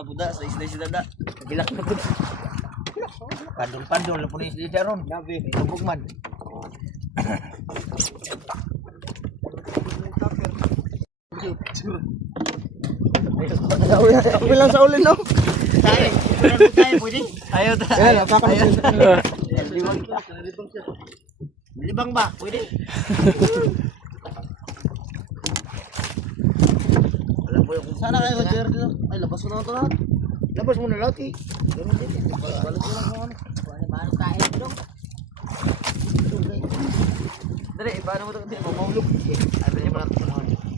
na po da, sa isla da. Bilak na po. Padol-padol na po ni isda ron. Gabi. Tubog man. Ako lang sa ulin, no? Tayo, pwede. Ayaw ta. Ayan, napakasin. Libang ba? Pwede. Alam mo yung Sana kayo mag-share dito. Ay, labas mo na ito lahat. labas mo na lahat eh. Ganun din. Balik mo lang kung ano. Paano tayo dong? Dali, paano mo ito? Mamahulog. Ano niya mga